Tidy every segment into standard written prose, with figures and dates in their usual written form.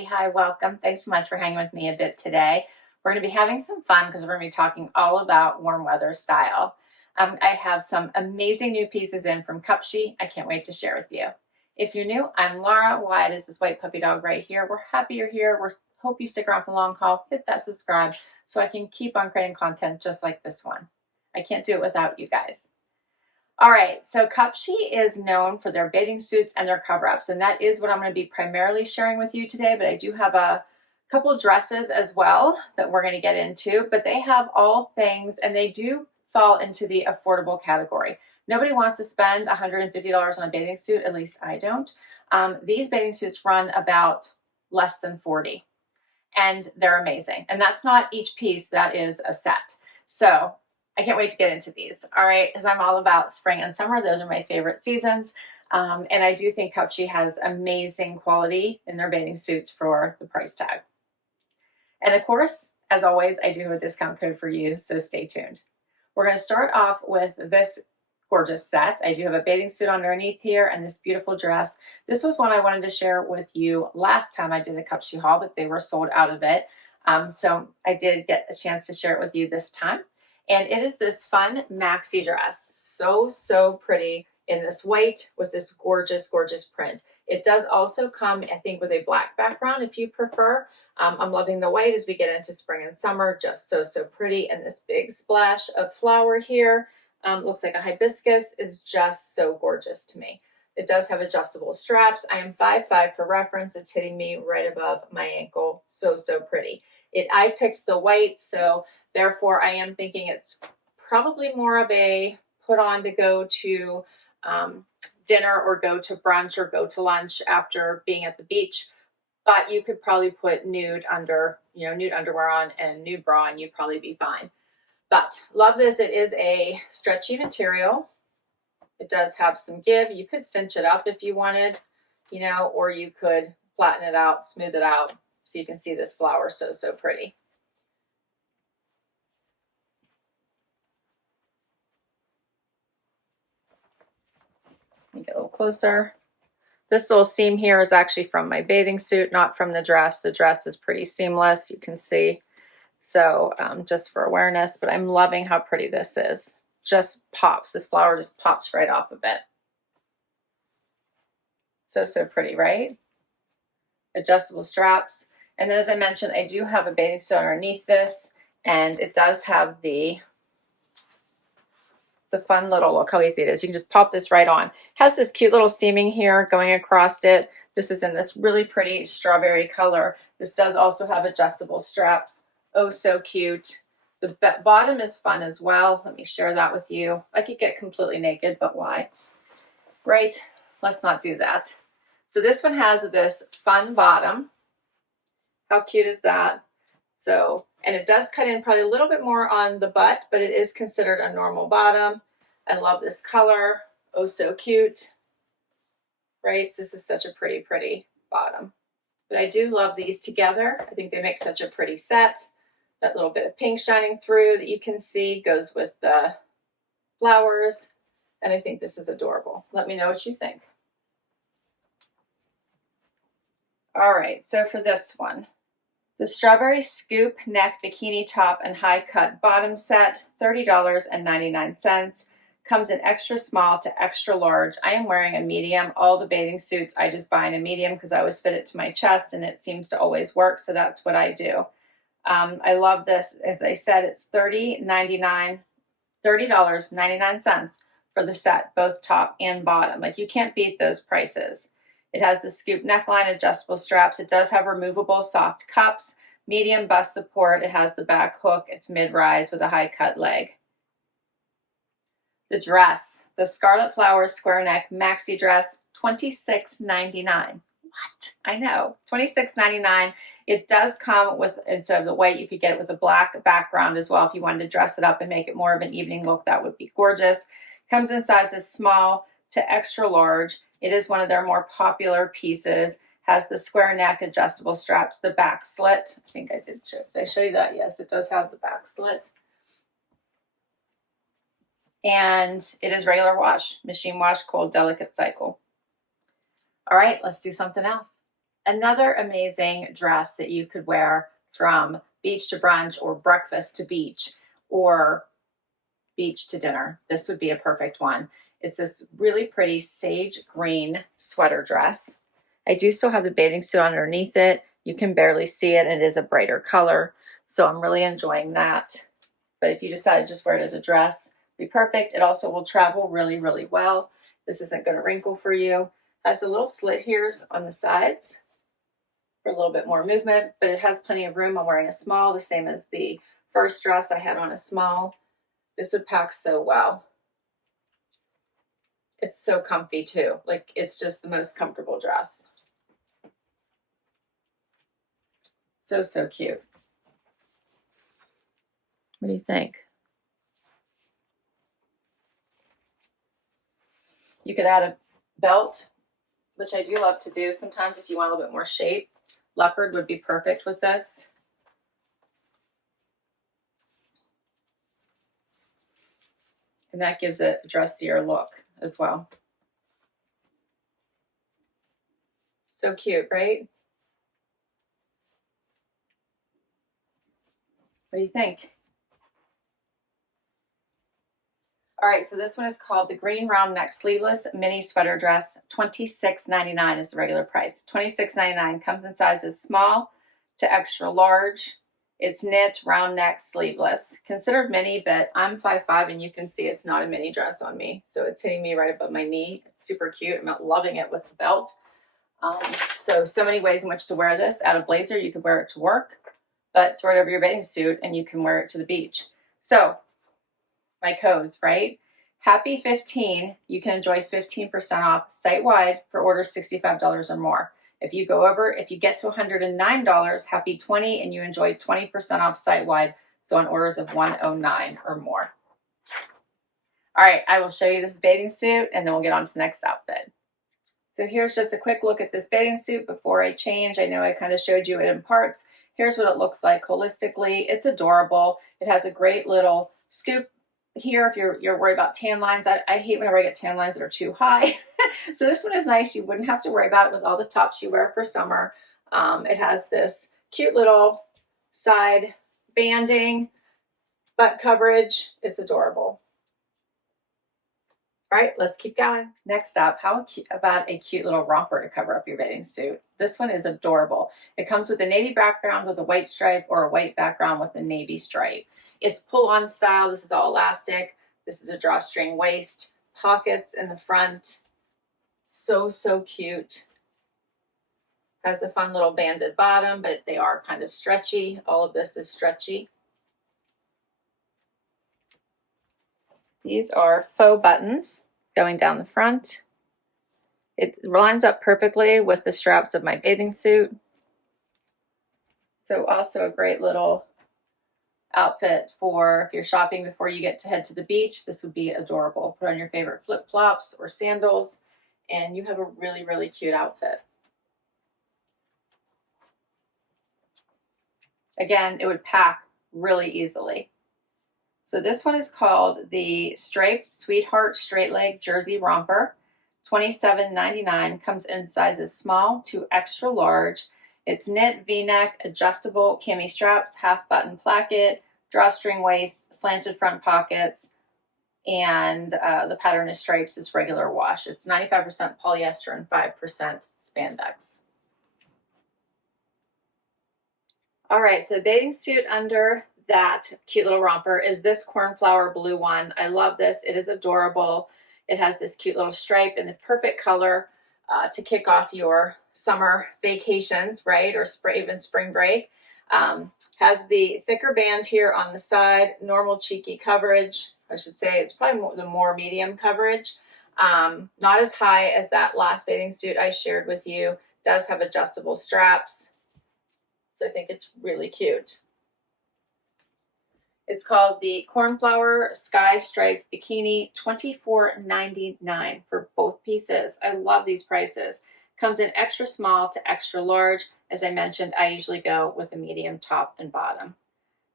everybody. Hi, welcome. Thanks so much for hanging with me a bit today. We're going to be having some fun because we're going to be talking all about warm weather style. I have some amazing new pieces in from Cupshe. I can't wait to share with you. If you're new, I'm Laura. Wyatt is this white puppy dog right here. We're happy you're here. We hope you stick around for the long haul. Hit that subscribe so I can keep on creating content just like this one. I can't do it without you guys. All right, so Cupshe is known for their bathing suits and their cover-ups, and that is what I'm going to be primarily sharing with you today, but I do have a couple dresses as well that we're going to get into, but they have all things, and they do fall into the affordable category. Nobody wants to spend $150 on a bathing suit, at least I don't. These bathing suits run about less than $40, and they're amazing. And that's not each piece, that is a set. So I can't wait to get into these, all right, because I'm all about spring and summer. Those are my favorite seasons, and I do think Cupshe has amazing quality in their bathing suits for the price tag. And of course, as always, I do have a discount code for you, so stay tuned. We're going to start off with this gorgeous set. I do have a bathing suit underneath here and this beautiful dress. This was one I wanted to share with you last time I did a Cupshe haul, but they were sold out of it, so I did get a chance to share it with you this time. And it is this fun maxi dress. So pretty in this white with this gorgeous, gorgeous print. It does also come, I think, with a black background if you prefer. I'm loving the white as we get into spring and summer. Just so pretty. And this big splash of flower here, looks like a hibiscus, is just so gorgeous to me. It does have adjustable straps. I am 5'5" for reference. It's hitting me right above my ankle. So pretty. I picked the white, so therefore I am thinking it's probably more of a put on to go to dinner or go to brunch or go to lunch after being at the beach. But you could probably put nude underwear on and nude bra and you'd probably be fine. But love this. It is a stretchy material. It does have some give. You could cinch it up if you wanted, or you could flatten it out, smooth it out. So you can see this flower so pretty. Let me get a little closer. This little seam here is actually from my bathing suit, not from the dress. The dress is pretty seamless, you can see. So just for awareness, but I'm loving how pretty this is. Just pops. This flower just pops right off of it. So pretty, right? Adjustable straps. And then as I mentioned, I do have a bathing suit underneath this, and it does have the fun little, look how easy it is. You can just pop this right on. It has this cute little seaming here going across it. This is in this really pretty strawberry color. This does also have adjustable straps. Oh, so cute. The bottom is fun as well. Let me share that with you. I could get completely naked, but why? Right? Let's not do that. So this one has this fun bottom. How cute is that? So, and it does cut in probably a little bit more on the butt, but it is considered a normal bottom. I love this color. Oh, so cute. Right? This is such a pretty bottom. But I do love these together. I think they make such a pretty set. That little bit of pink shining through that you can see goes with the flowers. And I think this is adorable. Let me know what you think. All right, so for this one, the strawberry scoop neck bikini top and high cut bottom set, $30.99. Comes in extra small to extra large. I am wearing a medium. All the bathing suits I just buy in a medium because I always fit it to my chest and it seems to always work, so that's what I do. I love this. As I said, it's $30.99 for the set, both top and bottom. Like, you can't beat those prices. It has the scoop neckline, adjustable straps. It does have removable soft cups, medium bust support. It has the back hook. It's mid-rise with a high cut leg. The dress, the Scarlet Flowers square neck maxi dress, $26.99. What? I know, $26.99. It does come with, instead of the white, you could get it with a black background as well. If you wanted to dress it up and make it more of an evening look, that would be gorgeous. Comes in sizes small to extra large. It is one of their more popular pieces. Has the square neck, adjustable straps, the back slit. I think I did I show you that? Yes, it does have the back slit. And it is regular wash, machine wash, cold, delicate cycle. All right, let's do something else. Another amazing dress that you could wear from beach to brunch or breakfast to beach or beach to dinner. This would be a perfect one. It's this really pretty sage green sweater dress. I do still have the bathing suit underneath it. You can barely see it. It is a brighter color, so I'm really enjoying that. But if you decide to just wear it as a dress, be perfect. It also will travel really, really well. This isn't going to wrinkle for you. It has the little slit here on the sides for a little bit more movement, but it has plenty of room. I'm wearing a small, the same as the first dress I had on a small. This would pack so well. It's so comfy too. Like, it's just the most comfortable dress. So, so cute. What do you think? You could add a belt, which I do love to do sometimes if you want a little bit more shape. Leopard would be perfect with this. And that gives it a dressier look as well. So cute, right? What do you think? All right, so this one is called the Green Round Neck Sleeveless Mini Sweater Dress. $26.99 is the regular price. $26.99 comes in sizes small to extra large. It's knit, round neck, sleeveless. Considered mini, but I'm 5'5", and you can see it's not a mini dress on me. So it's hitting me right above my knee. It's super cute. I'm loving it with the belt. So many ways in which to wear this. Add a blazer, you could wear it to work, but throw it over your bathing suit and you can wear it to the beach. So my codes, right? Happy 15, you can enjoy 15% off site-wide for orders $65 or more. If you get to $109, happy 20, and you enjoy 20% off site-wide, so on orders of $109 or more. All right, I will show you this bathing suit, and then we'll get on to the next outfit. So here's just a quick look at this bathing suit before I change. I know I kind of showed you it in parts. Here's what it looks like holistically. It's adorable. It has a great little scoop here if you're worried about tan lines. I hate whenever I get tan lines that are too high. So this one is nice. You wouldn't have to worry about it with all the tops you wear for summer. It has this cute little side banding, butt coverage. It's adorable. All right, let's keep going. Next up, how about a cute little romper to cover up your bathing suit? This one is adorable. It comes with a navy background with a white stripe or a white background with a navy stripe. It's pull-on style. This is all elastic. This is a drawstring waist, pockets in the front. So, so cute. Has the fun little banded bottom, but they are kind of stretchy. All of this is stretchy. These are faux buttons going down the front. It lines up perfectly with the straps of my bathing suit. So also a great little outfit for if you're shopping before you get to head to the beach. This would be adorable. Put on your favorite flip-flops or sandals, and you have a really, really cute outfit. Again, it would pack really easily. So this one is called the Striped Sweetheart Straight Leg Jersey Romper. $27.99, comes in sizes small to extra large. It's knit, V-neck, adjustable cami straps, half button placket, drawstring waist, slanted front pockets, and the pattern is stripes. It's regular wash. It's 95% polyester and 5% spandex. All right, so the bathing suit under that cute little romper is this cornflower blue one. I love this. It is adorable. It has this cute little stripe in the perfect color to kick off your summer vacations, right? Or even spring break. Has the thicker band here on the side, normal cheeky coverage. I should say it's probably the more medium coverage. Not as high as that last bathing suit I shared with you. Does have adjustable straps. So I think it's really cute. It's called the Cornflower Sky Striped Bikini, $24.99 for both pieces. I love these prices. Comes in extra small to extra large. As I mentioned, I usually go with a medium top and bottom.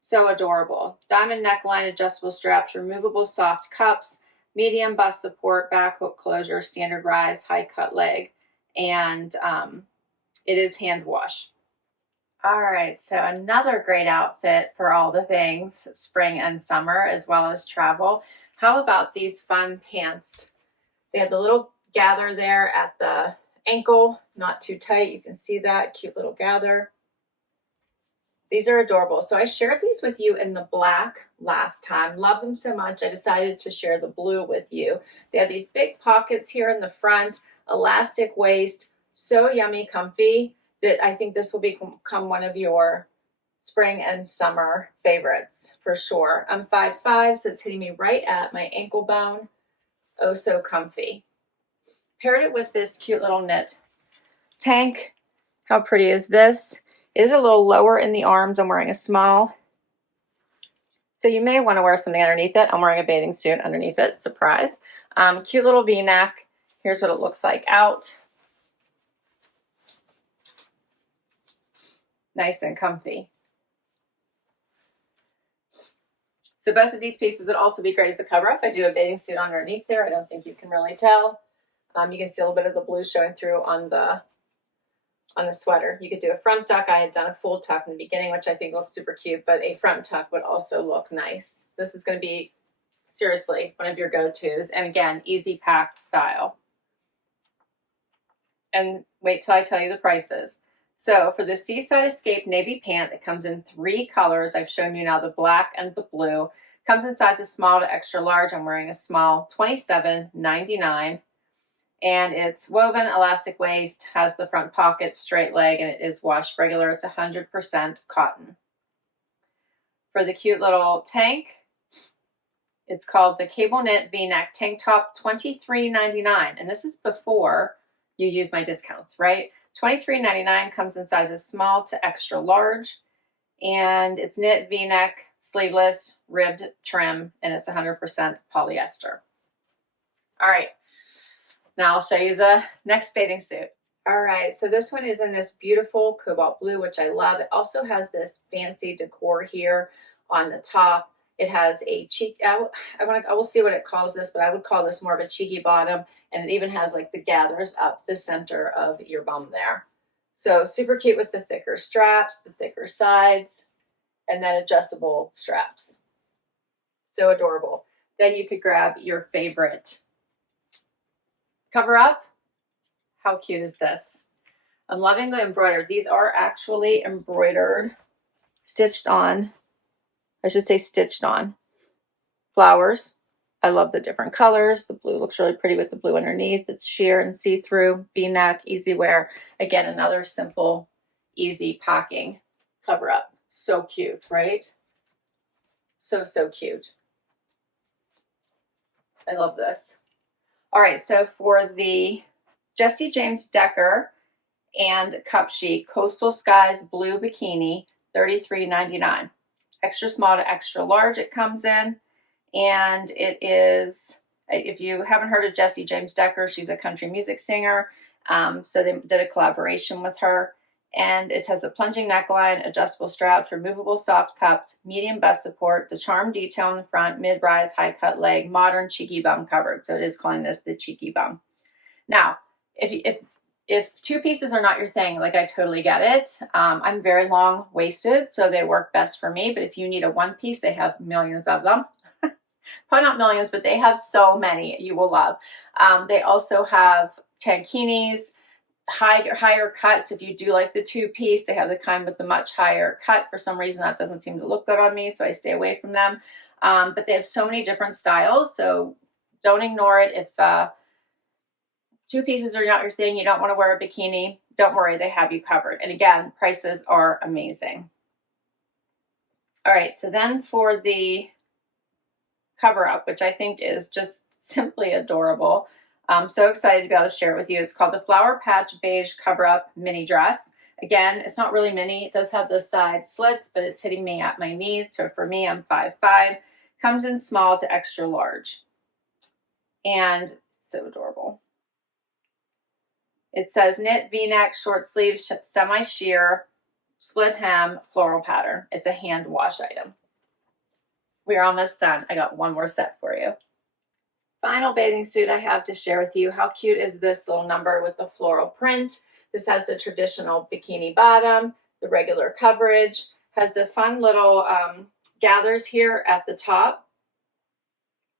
So adorable. Diamond neckline, adjustable straps, removable soft cups, medium bust support, back hook closure, standard rise, high cut leg, and It is hand wash. All right, so another great outfit for all the things, spring and summer, as well as travel. How about these fun pants? They have the little gather there at the ankle, not too tight. You can see that cute little gather. These are adorable. So I shared these with you in the black last time. Love them so much, I decided to share the blue with you. They have these big pockets here in the front, elastic waist, so yummy comfy that I think this will become one of your spring and summer favorites for sure. I'm 5'5", so it's hitting me right at my ankle bone. Oh, so comfy. Paired it with this cute little knit tank. How pretty is this? It is a little lower in the arms. I'm wearing a small, so you may want to wear something underneath it. I'm wearing a bathing suit underneath it. Surprise. Cute little v-neck. Here's what it looks like out. Nice and comfy. So both of these pieces would also be great as a cover-up. I do a bathing suit underneath there. I don't think you can really tell. You can see a little bit of the blue showing through on the sweater. You could do a front tuck. I had done a full tuck in the beginning, which I think looks super cute, but a front tuck would also look nice. This is going to be seriously one of your go-tos. And again, easy pack style. And wait till I tell you the prices. So for the Seaside Escape navy pant, it comes in 3 colors. I've shown you now the black and the blue. Comes in sizes small to extra large. I'm wearing a small, $27.99. And it's woven, elastic waist, has the front pocket, straight leg, and it is washed regular. It's 100% cotton. For the cute little tank, it's called the Cable Knit V-Neck Tank Top, $23.99. And this is before you use my discounts, right? $23.99 comes in sizes small to extra large. And it's knit V-neck, sleeveless, ribbed trim, and it's 100% polyester. All right. Now I'll show you the next bathing suit. All right, so this one is in this beautiful cobalt blue, which I love. It also has this fancy decor here on the top. It has a cheek, I will see what it calls this, but I would call this more of a cheeky bottom. And it even has like the gathers up the center of your bum there. So super cute with the thicker straps, the thicker sides, and then adjustable straps. So adorable. Then you could grab your favorite cover up. How cute is this? I'm loving the embroidered. These are actually embroidered, stitched on, I should say stitched on flowers. I love the different colors. The blue looks really pretty with the blue underneath. It's sheer and see-through, V-neck, easy wear. Again, another simple, easy packing cover up. So cute, right? So, so cute. I love this. All right, so for the Jessie James Decker and Cupshe Coastal Skies Blue Bikini, $33.99. Extra small to extra large it comes in. And it is, if you haven't heard of Jessie James Decker, she's a country music singer. So they did a collaboration with her. And it has a plunging neckline, adjustable straps, removable soft cups, medium bust support, the charm detail in the front, mid-rise, high-cut leg, modern cheeky bum covered. So it is calling this the cheeky bum. Now, if 2 pieces are not your thing, like I totally get it. I'm very long-waisted, so they work best for me. But if you need a 1 piece, they have millions of them. Probably not millions, but they have so many you will love. They also have tankinis, higher cuts. If you do like the 2-piece, they have the kind with the much higher cut. For some reason, that doesn't seem to look good on me, so I stay away from them. But they have so many different styles, so don't ignore it. If 2 pieces are not your thing, you don't want to wear a bikini, don't worry, they have you covered. And again, prices are amazing. All right, so then for the cover up, which I think is just simply adorable. I'm so excited to be able to share it with you. It's called the Flower Patch Beige Cover Up Mini Dress. Again, it's not really mini. It does have the side slits, but it's hitting me at my knees. So for me, I'm 5'5". Comes in small to extra large. And so adorable. It says knit V-neck, short sleeves, semi-sheer, split hem, floral pattern. It's a hand wash item. We're almost done. I got one more set for you. Final bathing suit I have to share with you. How cute is this little number with the floral print? This has the traditional bikini bottom, the regular coverage, has the fun little gathers here at the top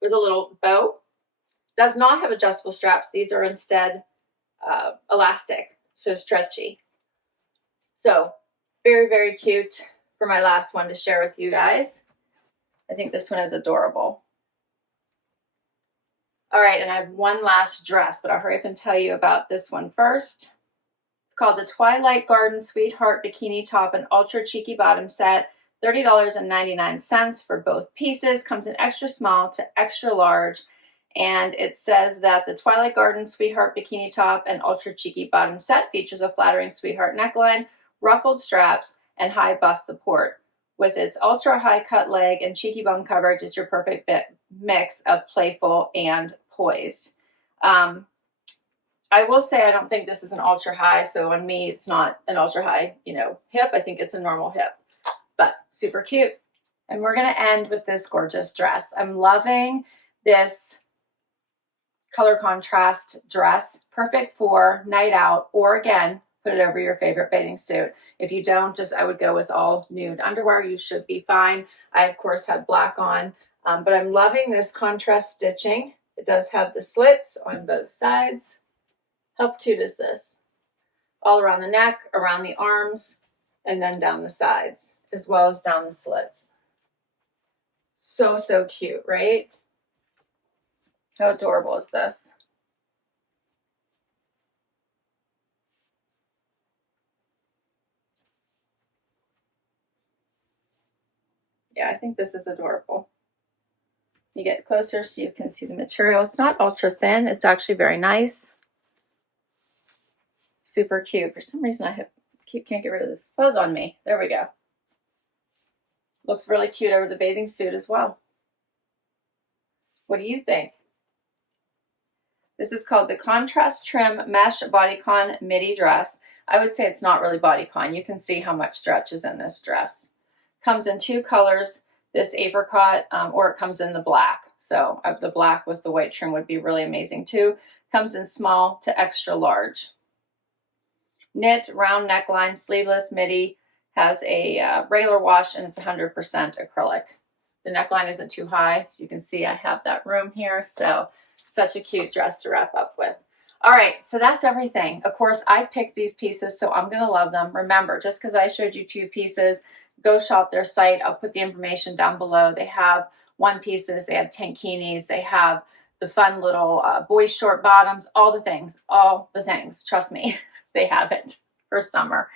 with a little bow. Does not have adjustable straps. These are instead elastic, so stretchy. So very, very cute for my last one to share with you guys. I think this one is adorable. All right, and I have one last dress, but I'll hurry up and tell you about this one first. It's called the Twilight Garden Sweetheart Bikini Top and Ultra Cheeky Bottom Set. $30.99 for both pieces. Comes in extra small to extra large. And it says that the Twilight Garden Sweetheart Bikini Top and Ultra Cheeky Bottom Set features a flattering sweetheart neckline, ruffled straps, and high bust support. With its ultra high cut leg and cheeky bum coverage, it's your perfect mix of playful and poised. I will say I don't think this is an ultra high, so on me it's not an ultra high, hip. I think it's a normal hip, but super cute. And we're gonna end with this gorgeous dress. I'm loving this color contrast dress, perfect for night out, or again, put it over your favorite bathing suit. If you don't, I would go with all nude underwear. You should be fine. I, of course, have black on, but I'm loving this contrast stitching. It does have the slits on both sides. How cute is this? All around the neck, around the arms, and then down the sides, as well as down the slits. So, so cute, right? How adorable is this? Yeah, I think this is adorable. You get closer so you can see the material. It's not ultra thin. It's actually very nice. Super cute. For some reason, I can't get rid of this fuzz on me. There we go. Looks really cute over the bathing suit as well. What do you think? This is called the Contrast Trim Mesh Bodycon Midi Dress. I would say it's not really bodycon. You can see how much stretch is in this dress. Comes in two colors, this apricot, or it comes in the black. So the black with the white trim would be really amazing too. Comes in small to extra large. Knit, round neckline, sleeveless midi, has a regular wash, and it's 100% acrylic. The neckline isn't too high. As you can see, I have that room here, so such a cute dress to wrap up with. All right, so that's everything. Of course, I picked these pieces, so I'm going to love them. Remember, just because I showed you two pieces, go shop their site. I'll put the information down below. They have one pieces, they have tankinis, they have the fun little boys short bottoms, all the things. Trust me, they have it for summer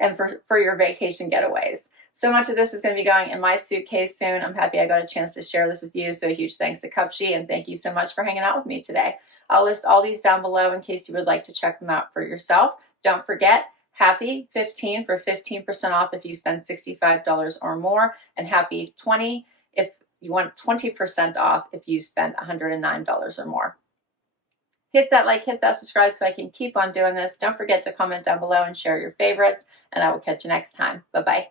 and for your vacation getaways. So much of this is going to be going in my suitcase soon. I'm happy I got a chance to share this with you. So a huge thanks to Cupshe, and thank you so much for hanging out with me today. I'll list all these down below in case you would like to check them out for yourself. Don't forget, Happy 15 for 15% off if you spend $65 or more, and Happy 20 if you want 20% off if you spend $109 or more. Hit that like, hit that subscribe so I can keep on doing this. Don't forget to comment down below and share your favorites, and I will catch you next time. Bye-bye.